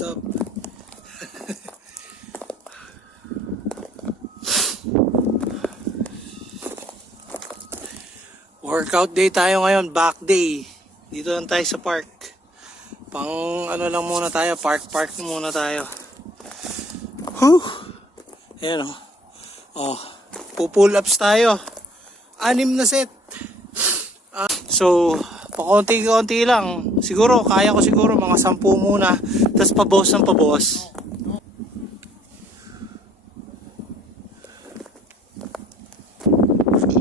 what's up? Workout day tayo ngayon, back day. Dito lang tayo sa park. Pang ano lang muna tayo, park muna tayo. Whew! Ayan o. Oh, pull ups tayo. 6 na set. So, pakonti-konti lang. Siguro, kaya ko siguro mga 10 muna. Tapos pabawas ng pabawas.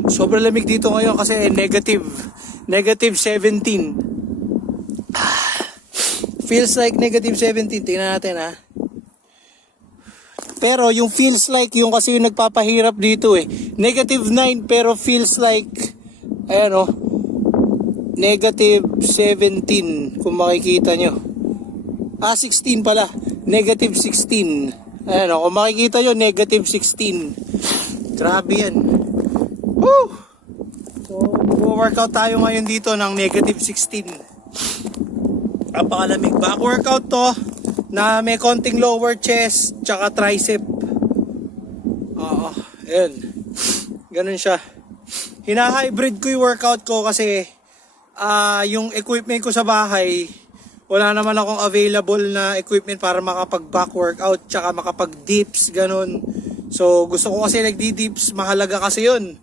Sobrang lamig dito ngayon kasi negative 17. Feels like negative 17. Tingnan natin ha. Pero yung feels like yung kasi yung nagpapahirap dito eh. Negative 9 pero feels like ayan o. Negative 17 kung makikita nyo. 16 pala. Negative 16. Ayan o. Kung makikita nyo negative 16. Grabe yan. Woo! So, mag-workout tayo ngayon dito ng negative 16. Napakalamig. Back workout to na may konting lower chest tsaka tricep. Oo, ayun. Ganun siya. Hina-hybrid ko yung workout ko kasi yung equipment ko sa bahay, wala naman akong available na equipment para makapag-back workout tsaka makapag-dips, ganun. So, gusto ko kasi nagdi-dips, mahalaga kasi yun.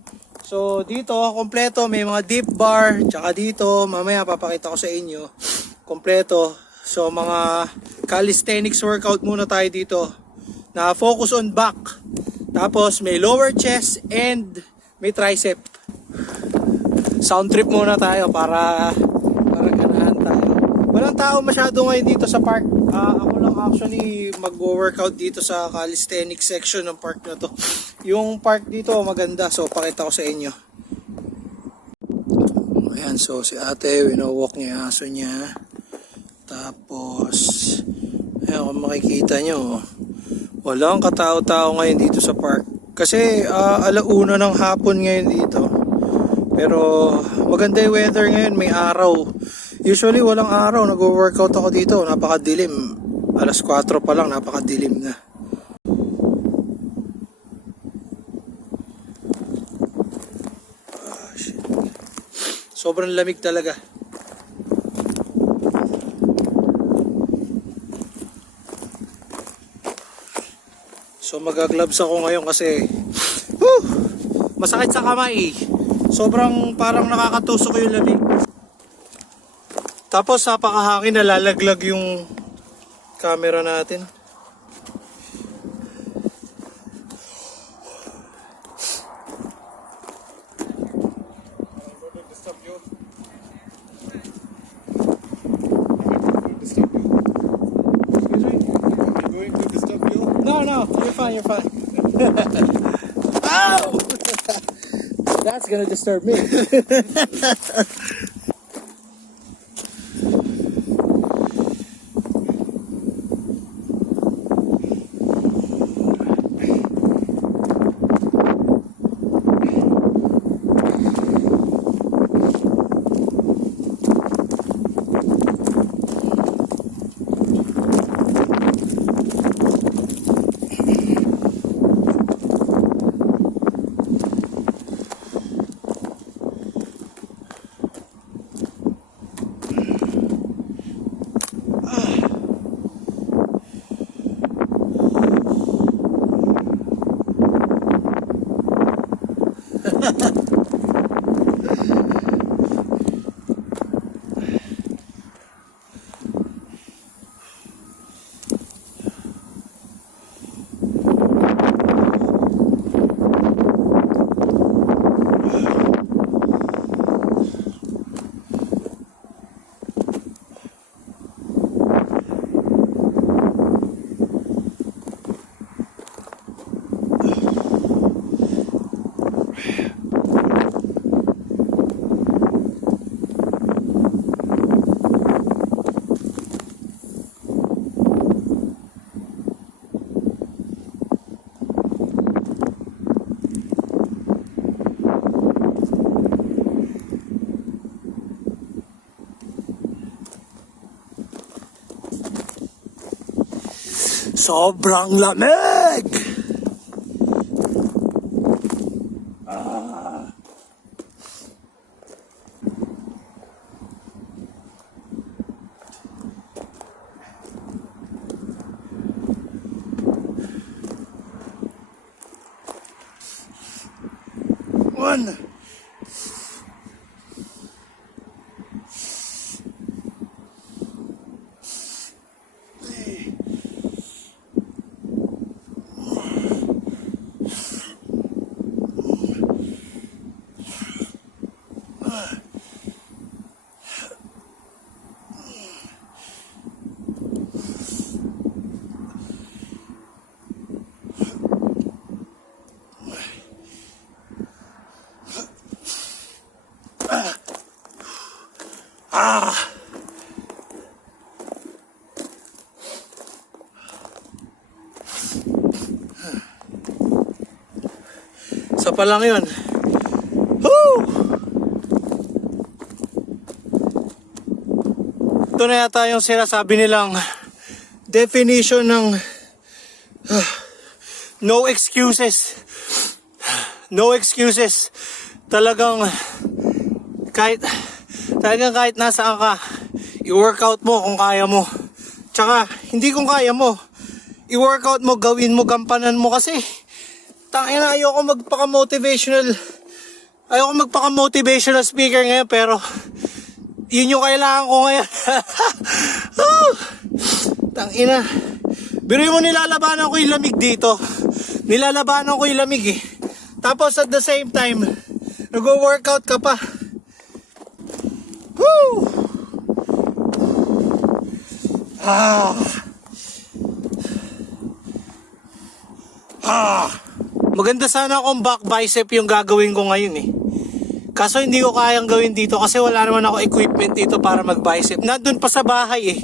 So dito kompleto, may mga dip bar, tsaka dito mamaya papakita ko sa inyo kompleto. So mga calisthenics workout muna tayo dito na focus on back. Tapos may lower chest and may tricep. Sound trip muna tayo para ganahan tayo. Walang tao masyado ngayon dito sa park. Ako lang actually mag-workout dito sa calisthenics section ng park na to. Yung park dito maganda, so pakita ko sa inyo. Ayan, so si ate winowalk niya yung aso niya. Tapos ayan, kung makikita nyo, walang katao-tao ngayon dito sa park kasi 1:00 ng hapon ngayon dito. Pero maganda yung weather ngayon, may araw. Usually walang araw, nag-workout ako dito, napakadilim. 4:00 pa lang, napakadilim na. Sobrang lamig talaga. So mag-gloves ako ngayon kasi masakit sa kamay. Sobrang parang nakakatusok yung lamig. Tapos napakahangin, nalalaglag yung camera natin. No, you're fine. Ow! That's gonna disturb me. Sobrang lamig! One. Isa pa lang yun. Woo! Ito na yata yung sinasabi nilang definition ng no excuses. No excuses. Talagang kahit nasaan ka, i-workout mo kung kaya mo. Tsaka hindi kung kaya mo, i-workout mo, gawin mo, gampanan mo kasi ayoko magpaka-motivational speaker ngayon, pero yun yung kailangan ko ngayon. Tangina. Biruin mo, nilalabanan ko yung lamig dito. Nilalabanan ko yung lamig eh. Tapos at the same time, nag-workout ka pa. Woo! Maganda sana kung back bicep yung gagawin ko ngayon eh. Kaso hindi ko kayang gawin dito kasi wala naman ako equipment dito para mag bicep. Nandun pa sa bahay eh.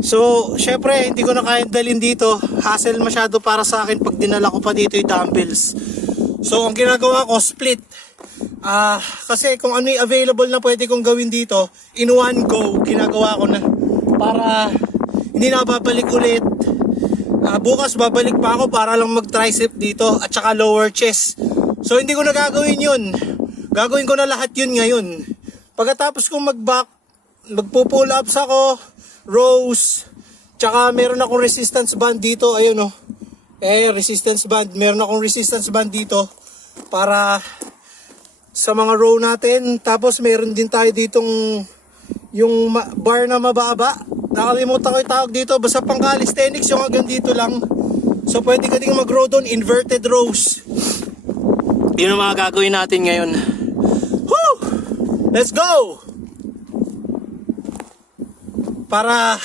So, syempre hindi ko na kayang dalhin dito. Hassle masyado para sa akin pag dinala ko pa dito yung dumbbells. So, ang ginagawa ko, split. Kasi kung ano yung available na pwede kong gawin dito, in one go, ginagawa ko na. Para hindi na babalik ulit. Bukas babalik pa ako para lang mag tricep dito at saka lower chest. So hindi ko na gagawin yun. Gagawin ko na lahat yun ngayon. Pagkatapos kong magpo-pull ups ako, rows, tsaka meron akong resistance band dito. Ayun oh. Resistance band. Meron akong resistance band dito para sa mga row natin. Tapos meron din tayo ditong yung bar na mababa. Nakalimutan ko yung tawag dito. Basta pang calisthenics yung hanggang dito lang. So pwede ka din mag-row doon. Inverted rows. Yun ang mga gagawin natin ngayon. Woo! Let's go! Para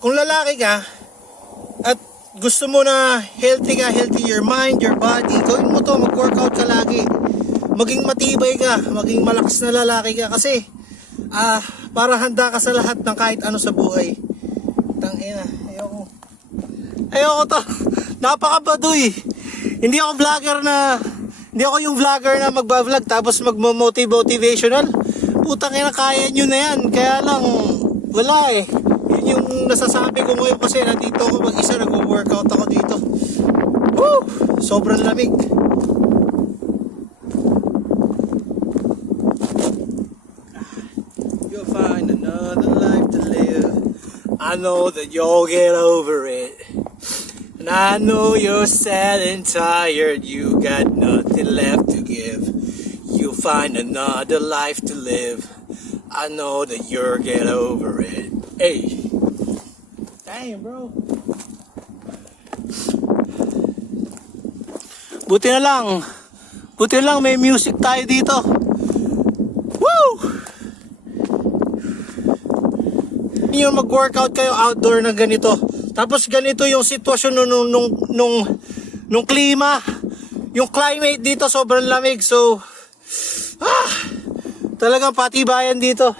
kung lalaki ka at gusto mo na healthy your mind, your body, gawin mo to, mag-workout ka lagi. Maging matibay ka, maging malakas na lalaki ka kasi para handa ka sa lahat ng kahit ano sa buhay. Tangina, ayoko to. Napakabaduy. Hindi ako yung vlogger na magba-vlog tapos magmo-motivational. Putang ina, kaya nyo na yan. Kaya lang wala eh. Yun yung nasasabi ko ngayon kasi nandito ako mag-isa, nag-workout ako dito. Woo! Sobrang lamig. You'll find another life to live. I know that you'll get over it. And I know you're sad and tired. You got nothing left to give. You'll find another life to live. I know that you'll get over it. Hey. Damn, bro. Buti na lang may music tayo dito. Woo! Yung mag-workout kayo outdoor na ganito. Tapos ganito yung sitwasyon nung klima. Yung climate dito sobrang lamig. So talagang patibayan dito.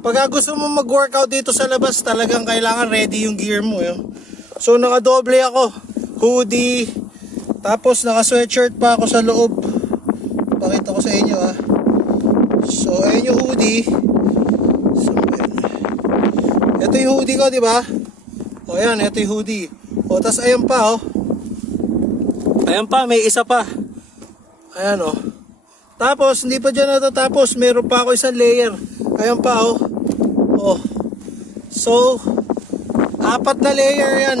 Pag gusto mo mag-workout dito sa labas, talagang kailangan ready yung gear mo. Yun. So nakadoble ako. Hoodie. Tapos naka-sweatshirt pa ako sa loob. Pakita ko sa inyo ha. So ayun yung hoodie. So ito yung hoodie ko, di ba? O yan, ito yung hoodie. O tas ayan pa oh. Ayan pa, may isa pa. Ayan oh. Tapos hindi pa dyan natatapos, meron pa ako isang layer. Ayan pa oh. Oh. So, 4 na layer yan.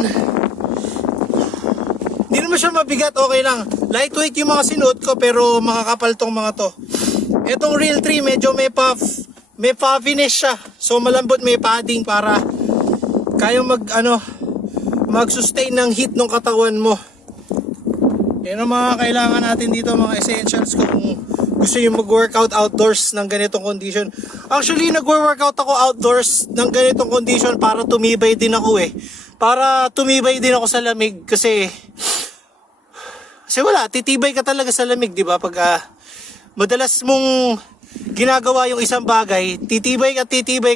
Hindi naman siya mabigat, okay lang. Lightweight yung mga sinuot ko pero makakapal tong mga to. Etong Real 3 medyo may puffiness siya. So malambot, may padding para kaya mag-sustain ng heat ng katawan mo. Yan ang mga kailangan natin dito, mga essentials kung gusto nyo mag-workout outdoors ng ganitong condition. Actually, nag-workout ako outdoors ng ganitong condition para tumibay din ako eh. Para tumibay din ako sa lamig kasi wala, titibay ka talaga sa lamig, di ba? Pag madalas mong ginagawa yung isang bagay, titibay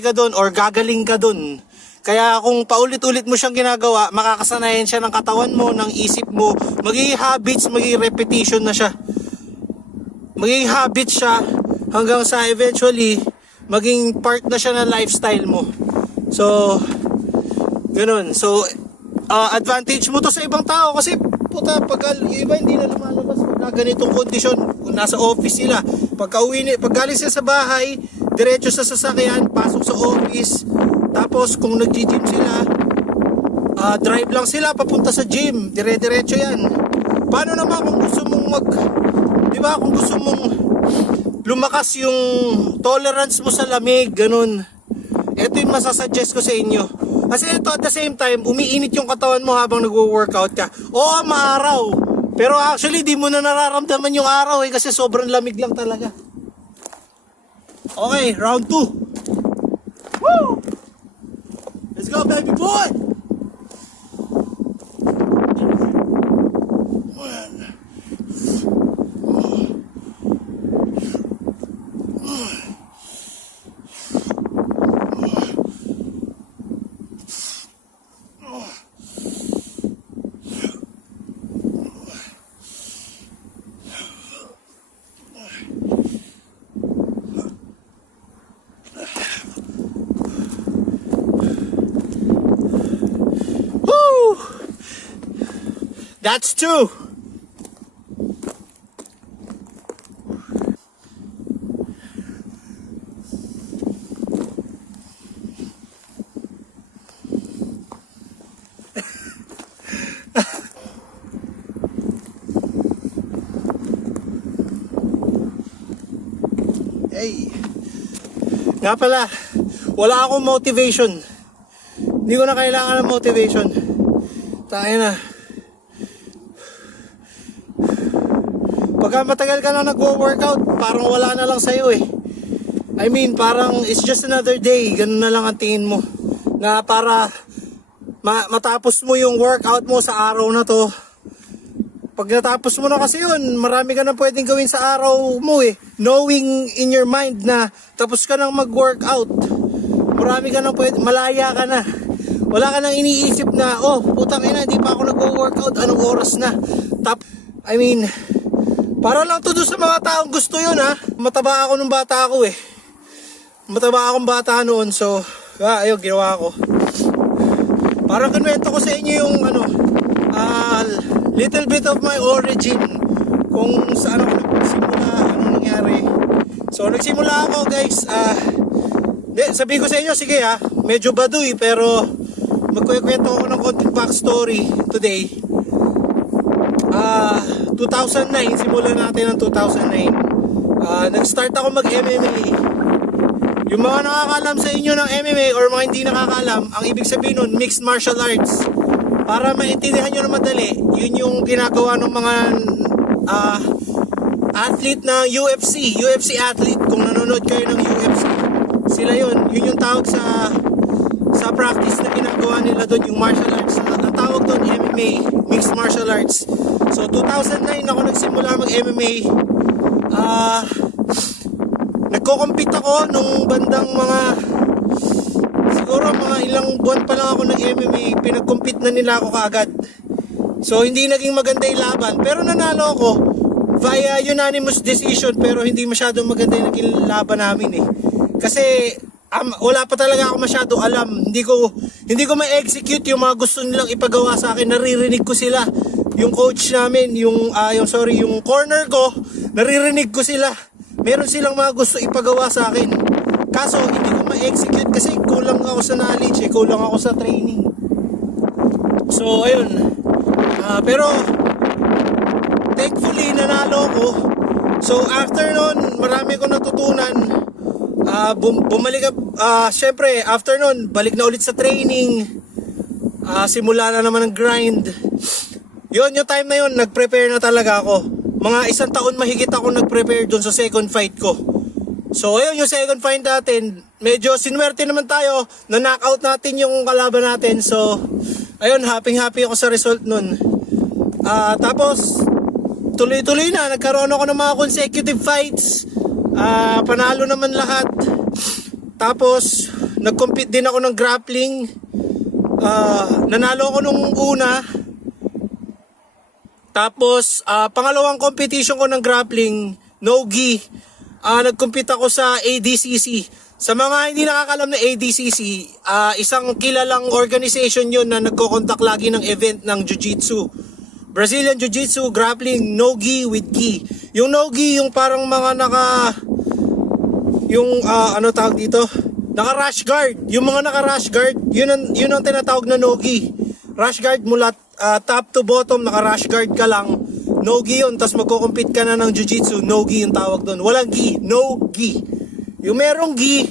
ka doon or gagaling ka doon. Kaya kung paulit-ulit mo siyang ginagawa, makakasanayan siya ng katawan mo, ng isip mo, magiging habits, magiging repetition na siya. Magiging habits siya hanggang sa eventually maging part na siya ng lifestyle mo. So, ganun. So, advantage mo to sa ibang tao kasi puta, pag yung iba hindi na lumalabas pag ganitong kondisyon. Kung nasa office sila, pag galing sila sa bahay, diretso sa sasakyan, pasok sa office. Tapos kung nag-gym sila, drive lang sila papunta sa gym, dire-diretso yan. Paano naman kung gusto mong di ba, kung gusto mong lumakas yung tolerance mo sa lamig, ganun. Ito yung masasuggest ko sa inyo. Kasi ito at the same time, umiinit yung katawan mo habang nagwo-workout ka. Oo, maaraw. Pero actually, di mo na nararamdaman yung araw eh, kasi sobrang lamig lang talaga. Okay, round 2. Woo! Let's go, baby boy! That's 2. Hey. Nga pala, wala akong motivation. Hindi ko na kailangan ng motivation. Tayo na. Pagka matagal ka na nagwo-workout, parang wala na lang sa'yo eh. I mean, parang it's just another day. Ganun na lang ang tingin mo. Na para matapos mo yung workout mo sa araw na to. Pag natapos mo na kasi yun, marami ka na pwedeng gawin sa araw mo eh. Knowing in your mind na tapos ka nang mag-workout. Marami ka na pwedeng, malaya ka na. Wala ka nang iniisip na, oh, putang ina, hindi pa ako nagwo-workout. Anong oras na? I mean, para lang to doon sa mga taong gusto yun ha. Mataba ako nung bata ako eh. Mataba akong bata noon, so ayun, ginawa ko. Parang kinwento ko sa inyo yung little bit of my origin. Kung saan ako nagsimula, anong nangyari. So nagsimula ako guys, sabihin ko sa inyo, sige ha, medyo baduy pero magkukwento ako ng konting backstory today. 2009, simulan natin ng 2009. Nag-start ako mag-MMA. Yung mga nakakalam sa inyo ng MMA or mga hindi nakakalam, ang ibig sabihin nun, mixed martial arts. Para maintindihan nyo na madali, yun yung ginagawa ng mga athlete ng UFC athlete. Kung nanonood kayo ng UFC, sila yun yung tawag sa practice na ginagawa nila doon, yung martial arts. Ang tawag doon, MMA, mixed martial arts. So 2009 ako nagsimula mag-MMA. Nagko-compete ako nung bandang siguro mga ilang buwan pa lang ako nag-MMA, pinag-compete na nila ako kaagad. So hindi naging maganda yung laban, pero nanalo ako via unanimous decision, pero hindi masyadong maganda yung naging laban namin eh. Kasi wala pa talaga ako masyado alam. Hindi ko ma-execute yung mga gusto nilang ipagawa sa akin. Naririnig ko sila. Yung coach namin, yung corner ko, naririnig ko sila. Meron silang mga gusto ipagawa sa akin. Kaso hindi ko ma-execute kasi kulang ako sa knowledge, kulang ako sa training. So ayun. Pero thankfully nanalo ko. So after nun, marami ko natutunan. Bumalik syempre after nun, balik na ulit sa training. Simula na naman ng grind. Yun, yung time na yun, nag-prepare na talaga ako. Mga 1 taon mahigit ako nag-prepare dun sa second fight ko. So ayun, yung second fight natin, medyo sinwerte naman tayo na knockout natin yung kalaban natin. So ayun, happy ako sa result nun. Tapos tuloy-tuloy na, nagkaroon ako ng mga consecutive fights. Panalo naman lahat. Tapos nag-compete din ako ng grappling. Nanalo ako nung una. Tapos pangalawang competition ko ng grappling, no-gi. Nag-compete ako sa ADCC. Sa mga hindi nakakalam na ADCC, isang kilalang organization yun na nagko-contact lagi ng event ng Jiu-Jitsu. Brazilian Jiu-Jitsu, grappling, no-gi with gi. Yung no-gi, yung parang mga tawag dito? Naka-rash guard. Yung mga naka-rash guard, yun ang tinatawag na no-gi. Rash guard mula top to bottom, naka-rash guard ka lang. No-gi yun, tapos magko-compete ka na ng Jiu-Jitsu, no-gi yung tawag doon. Walang gi, no-gi. Yung merong gi,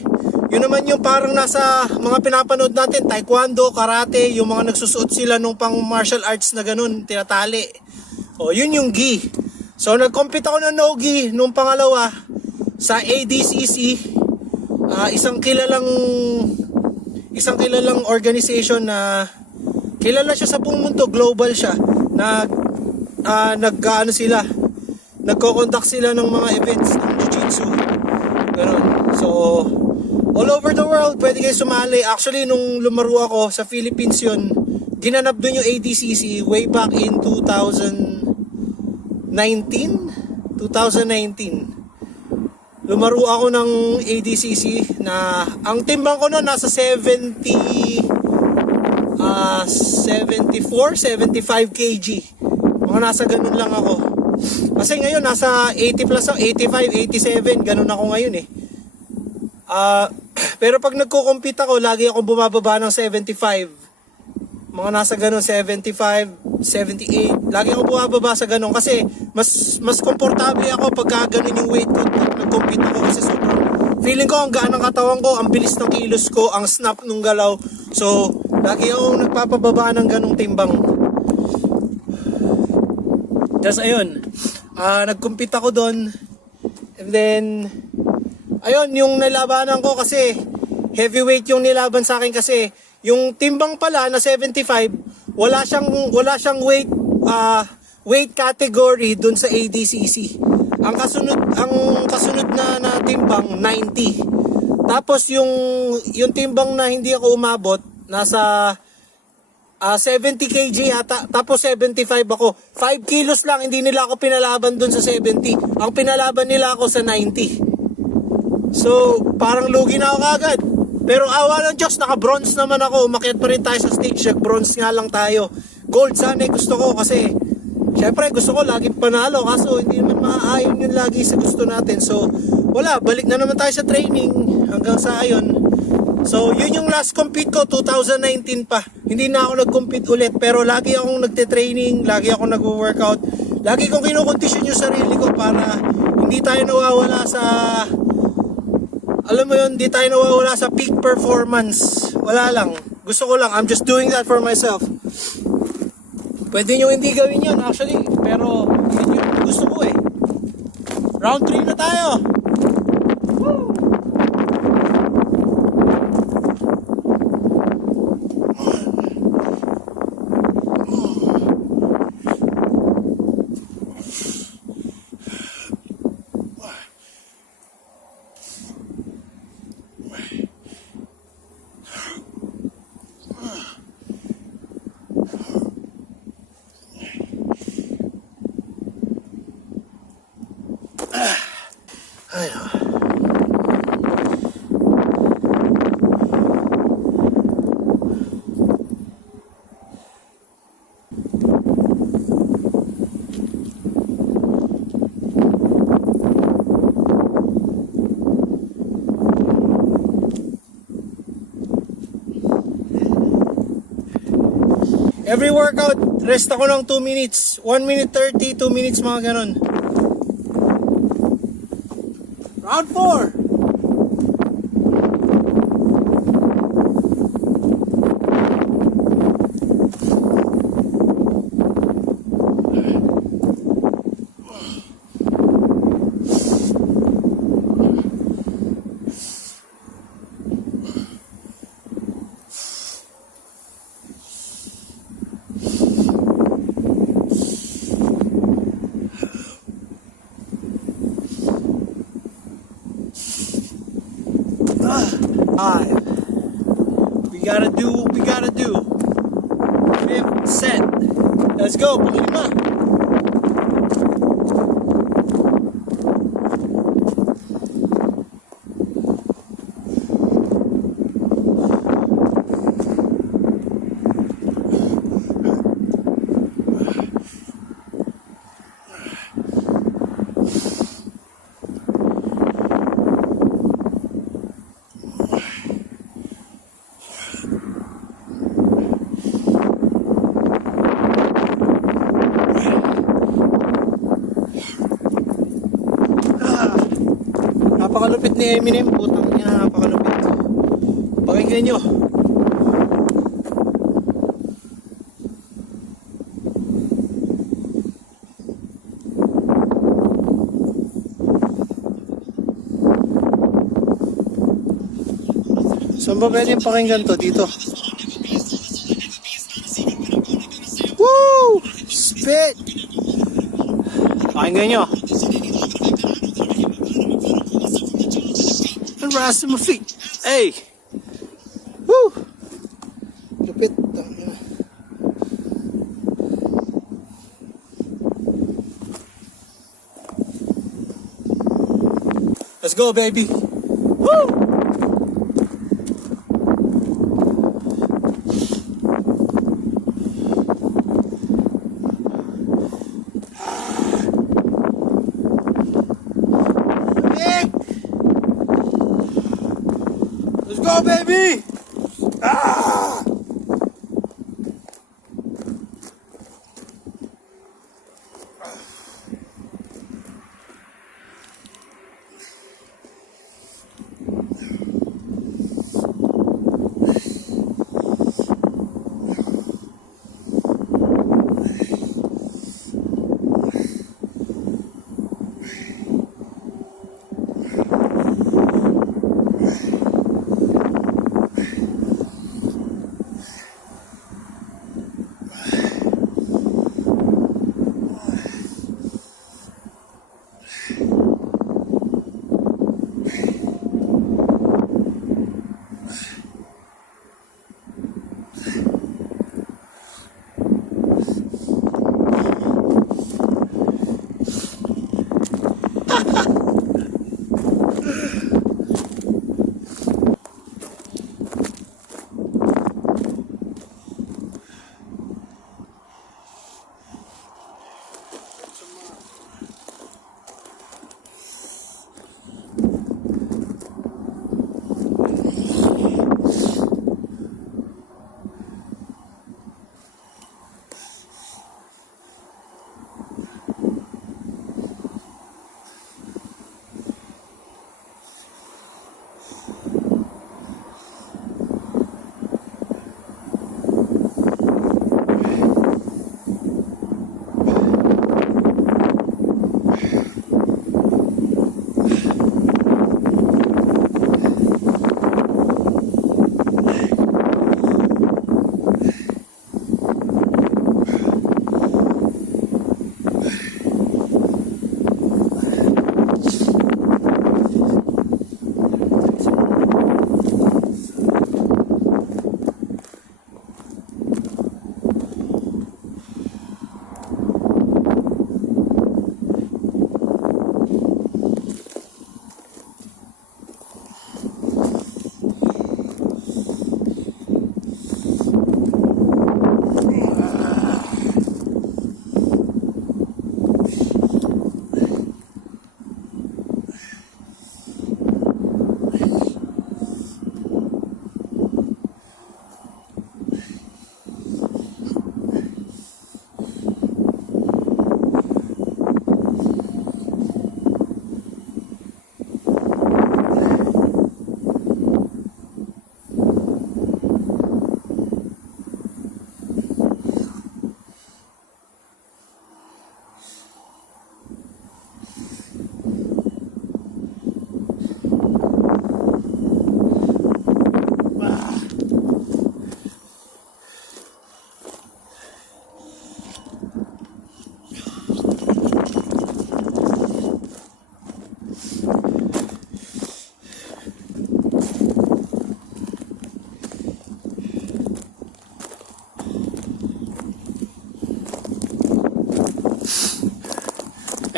yun naman yung parang nasa mga pinapanood natin, taekwondo, karate, yung mga nagsusuot sila nung pang martial arts na ganun, tinatali. O, yun yung gi. So, nag-compete ako ng no-gi nung pangalawa sa ADCC, isang kilalang organization na kilala siya sa buong mundo, global siya. Nagko-conduct sila ng mga events ng Jiu-Jitsu. Ganun. So, all over the world, pwede kayo sumali. Actually, nung lumaro ako sa Philippines yun, ginanap dun yung ADCC way back in 2019. Lumaro ako ng ADCC na ang timbang ko noon nasa 74, 75 kg. Mga nasa ganun lang ako. Kasi ngayon nasa 80 plus, 85, 87, ganun ako ngayon eh. Pero pag nagko-compete ako, lagi akong bumababa ng 75. Mga nasa ganun, 75, 78. Lagi akong bumababa sa ganun kasi mas komportable ako pagka ganun yung weight ko pag nag-compete ako kasi sobrang feeling ko ang gaan ng katawan ko, ang bilis ng kilos ko, ang snap nung galaw. So, lagi akong nagpapababa ng ganung timbang. Tapos ayun, nag-compete ako doon. And then, ayun, yung nilabanan ko kasi heavyweight yung nilaban sa akin kasi yung timbang pala na 75, wala siyang weight category doon sa ADCC. Ang kasunod na timbang 90. Tapos yung timbang na hindi ako umabot nasa 70 kg yata, tapos 75 ako. 5 kilos lang, hindi nila ako pinalaban dun sa 70. Ang pinalaban nila ako sa 90. So, parang lugi na ako agad. Pero awa ng Diyos, naka-bronze naman ako. Umakyat pa rin tayo sa stage, bronze nga lang tayo. Gold sana gusto ko kasi syempre gusto ko lagi panalo, kaso hindi naman maaayon yun lagi sa gusto natin. So, wala, balik na naman tayo sa training hanggang sa ayon. So, yun yung last compete ko, 2019 pa. Hindi na ako nag-compete ulit, pero lagi akong nagte-training, lagi akong nag-workout. Lagi kong kinukondisyon yung sarili ko para hindi tayo nawawala sa, alam mo yun, hindi tayo nawawala sa peak performance. Wala lang. Gusto ko lang, I'm just doing that for myself. Pwede nyo hindi gawin yun actually, pero yun yung gusto ko eh. Round 3 na tayo. Woo! Every workout, rest ako ng 2 minutes. 1 minute 30, 2 minutes, mga ganun. Round 4. Five. We gotta do what we gotta do. 5th set. Let's go. Panglima. Napakalupit ni Eminem, putang ina, napakalupit. Pakinggan nyo. Saan ba pwedeng pakinggan to? Dito. Woo! Spit! Pakinggan nyo. Rise to my feet. Hey. Woo. Lupit. Let's go, baby. Woo. Let's go, baby! Ah!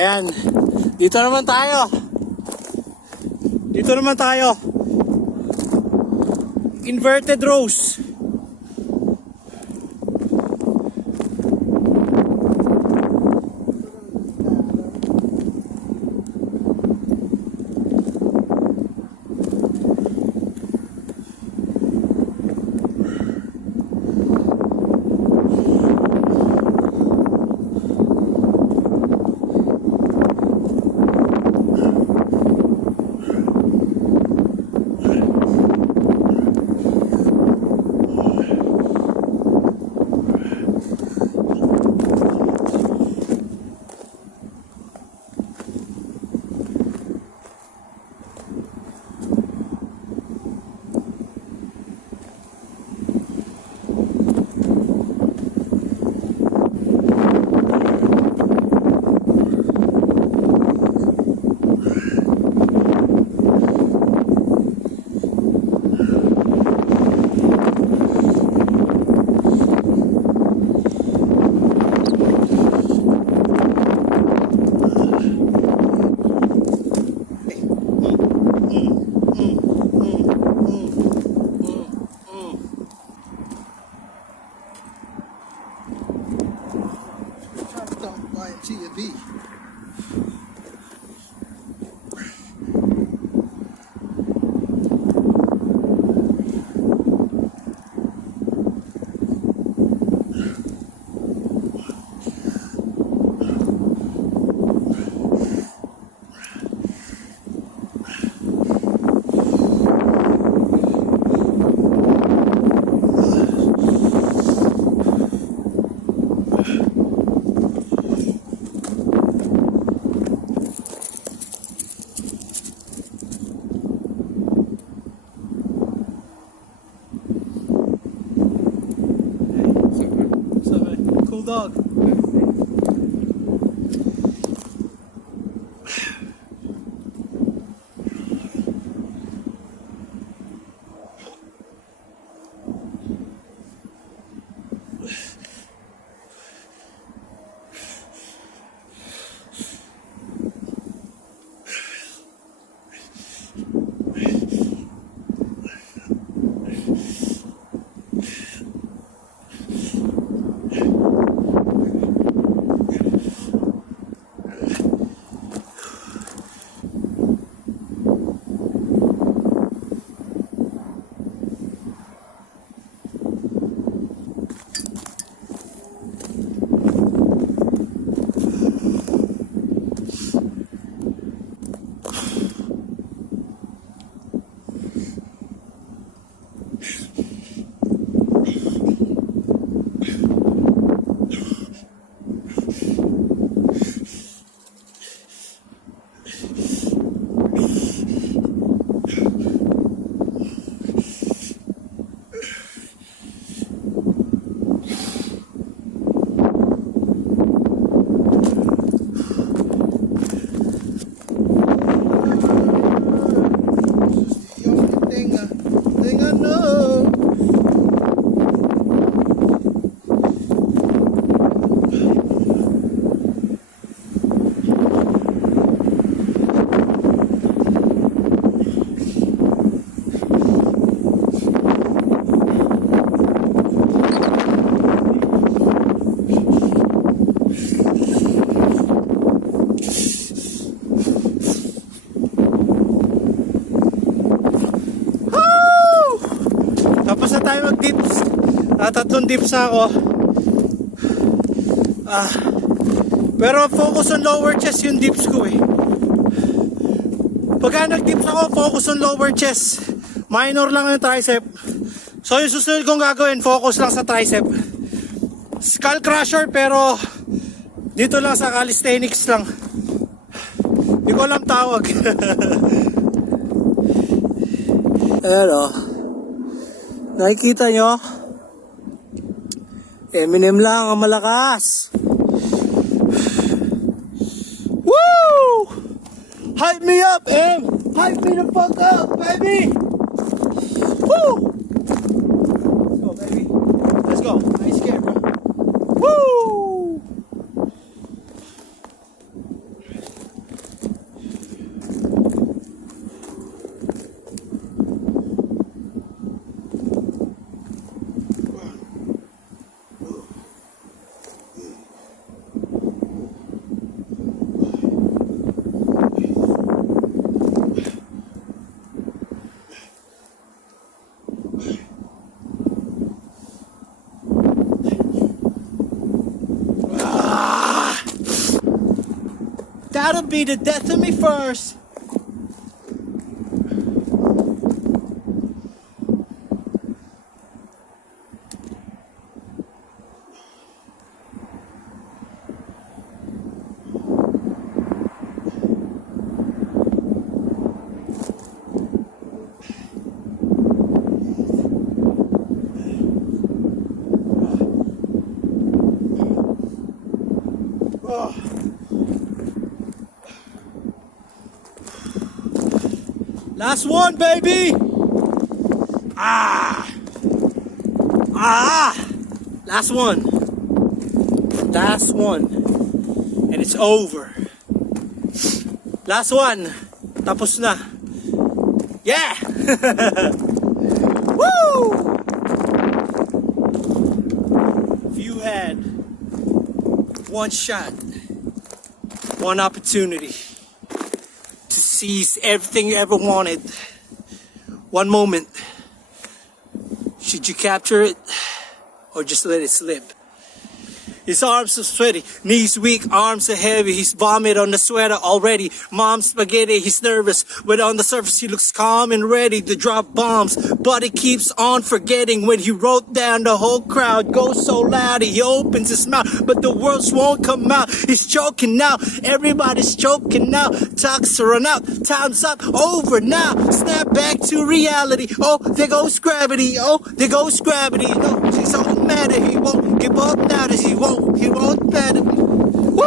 Ayan. Dito naman tayo. Dito naman tayo. Inverted rows. YMCA. Cool dog. Tapos na tayo mag-dips. Tatlong dips na ako. Pero focus on lower chest yung dips ko eh. Pagka nag-dips ako, focus on lower chest. Minor lang yung tricep. So yung susunod kong gagawin, focus lang sa tricep. Skull crusher pero dito lang sa calisthenics lang. Hindi ko alam tawag. Ayan o. Nakikita nyo? Eminem lang ang malakas. Woo! Hype me up, Em! Hype me the fuck up, baby! Woo! Let's go, baby. Let's go. I ain't scared, bro. Woo! That'll be the death of me first. Oh. Last one, baby. Last one. Last one. And it's over. Last one. Tapos na. Yeah. Woo! If you had one shot, one opportunity to seize everything you ever wanted, one moment, should you capture it or just let it slip? His arms are sweaty, knees weak, arms are heavy. He's vomit on the sweater already. Mom's spaghetti, he's nervous. But on the surface he looks calm and ready to drop bombs. But he keeps on forgetting when he wrote down the whole crowd goes so loud. He opens his mouth, but the words won't come out. He's choking now, everybody's choking now. Talks to run out, time's up, over now. Snap back to reality. Oh, there goes gravity. Oh, there goes gravity. No, she's so mad that he won't give up now. That he won't matter. Woo!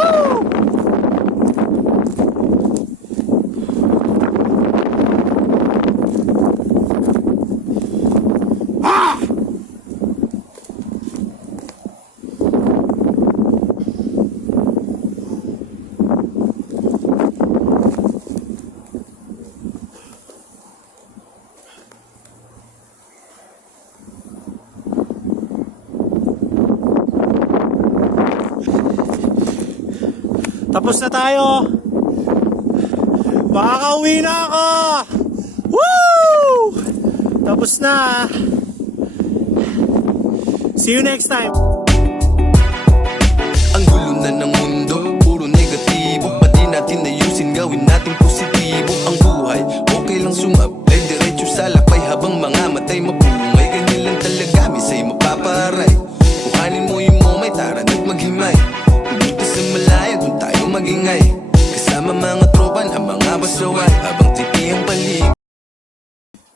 Ah! Tapos na tayo. Makakauwi na ako. Woo! Tapos na. See you next time. Ang gulo na ng mundo, puro negatibo. Pati natin ayusin, gawin natin positibo. Ang buhay, okay lang sumabay, diretso sa lakbay habang mga matay mapungay. Ganyan lang talaga, misa'y mapaparay. Kuhanin mo yung momay, tara na't maghimay. Dito sa malaya, dun tayo magingay. Kasama mga tropa na mga basaway, habang tipi ang palig.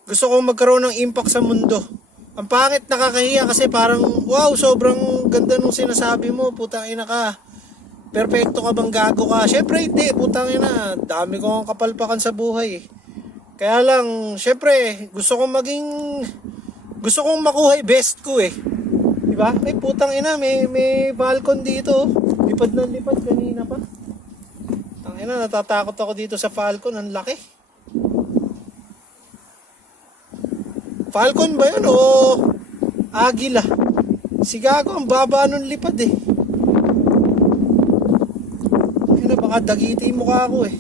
Gusto kong magkaroon ng impact sa mundo. Ang pangit, nakakahiya kasi parang wow, sobrang ganda nung sinasabi mo, putang ina ka. Perfecto ka bang gago ka? Syempre hindi, putang ina. Dami kong kapalpakan sa buhay. Kaya lang, syempre, gusto kong makuha yung best ko eh. Diba? Ay putang ina, may balcon dito. Lipad na lipad kanina pa. Putang ina, natatakot ako dito sa Falcon, ang laki. Falcon ba yun o Agila? Si Gago, ang baba nun lipad eh. Ayun na, baka dagiti mo ka ako eh.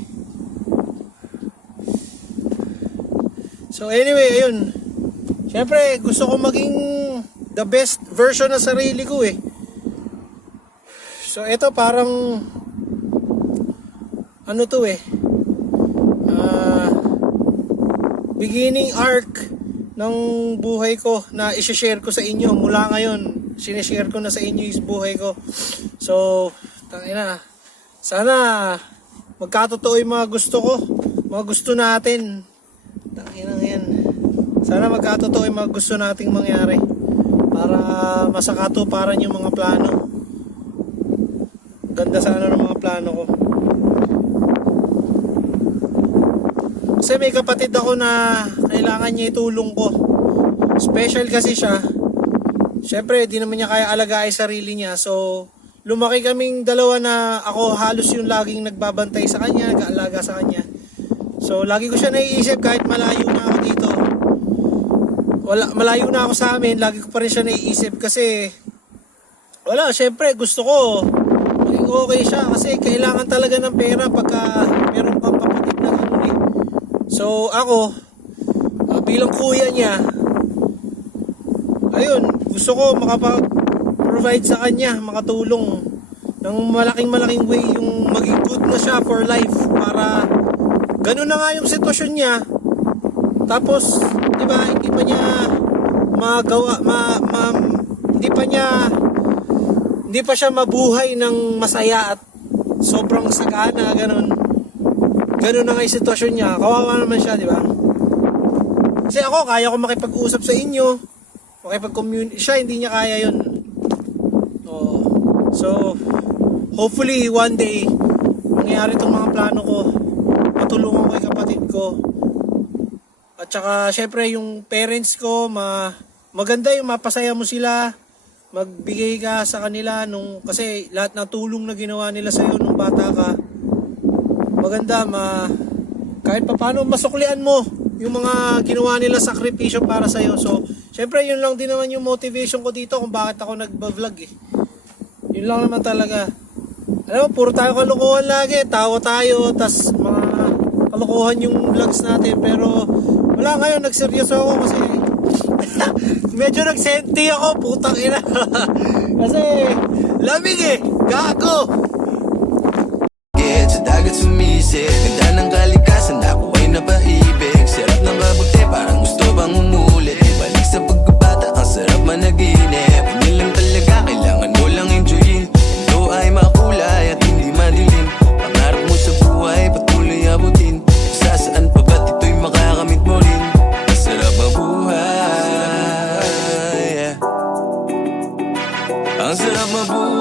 So anyway, ayun. Siyempre, gusto ko maging the best version ng sarili ko eh. So ito parang ano to eh. Beginning arc ng buhay ko na i-share ko sa inyo mula ngayon. Sinishare ko na sa inyo yung buhay ko. So, tangina. Sana magkatotoo yung mga gusto ko. Mga gusto natin. Tangina yan. Sana magkatotoo yung mga gusto nating mangyari. Para masakatuparan yung mga plano. Ganda sana ng mga plano ko. Kasi may kapatid ako na kailangan niya itulong ko. Special kasi siya. Siyempre, di naman niya kaya alagaan sarili niya. So, lumaki kaming dalawa na ako halos yung laging nagbabantay sa kanya, nag-aalaga sa kanya. So, lagi ko siya naiisip kahit malayo na ako dito. Malayo na ako sa amin, lagi ko pa rin siya naiisip kasi siyempre gusto ko maging okay siya kasi kailangan talaga ng pera pagka meron kang kapatid na gano'n eh. So ako, bilang kuya niya, ayun, gusto ko makapag-provide sa kanya, makatulong ng malaking way yung maging good na siya for life, para ganun na nga yung sitwasyon niya. Tapos, di ba, hindi pa niya magawa, hindi pa siya mabuhay ng masaya at sobrang sagana, ganun. Ganun na nga yung sitwasyon niya. Kawawa naman siya, di ba? Kasi ako, kaya ko makipag-usap sa inyo, makipag-communicate. Siya, hindi niya kaya yun. Oh. So, hopefully, one day, mangyari itong mga plano ko. Matulungan ko yung kapatid ko. At saka, syempre, yung parents ko, maganda yung mapasaya mo sila. Magbigay ka sa kanila kasi lahat ng tulong na ginawa nila sa'yo nung bata ka, maganda, kahit paano masuklian mo yung mga ginawa nila sakripisyo para sa'yo. So, syempre, yun lang din naman yung motivation ko dito kung bakit ako nagba-vlog eh. Yun lang naman talaga. Alam mo, puro tayo kalukuhan lagi. Tawa tayo, tas mga kalukuhan yung vlogs natin. Pero, wala ngayon, nagseryoso ako kasi medyo nagsenti ako, putang ina. Kasi, lamig eh, gago. Sa dagat sumisip, ganda ng kalikasan, ako ay napaibig. Sarap ng mabuti, parang gusto bang umulit. Balik sa pagkabata, ang sarap managinip. Hindi lang talaga, kailangan mo lang enjoyin. Ito ay makulay at hindi madilim. Pangarap mo sa buhay, patuloy abutin. Sa saan pa ba't ito'y makakamit mo rin? Ang sarap mabuhay, ang sarap mabuhay.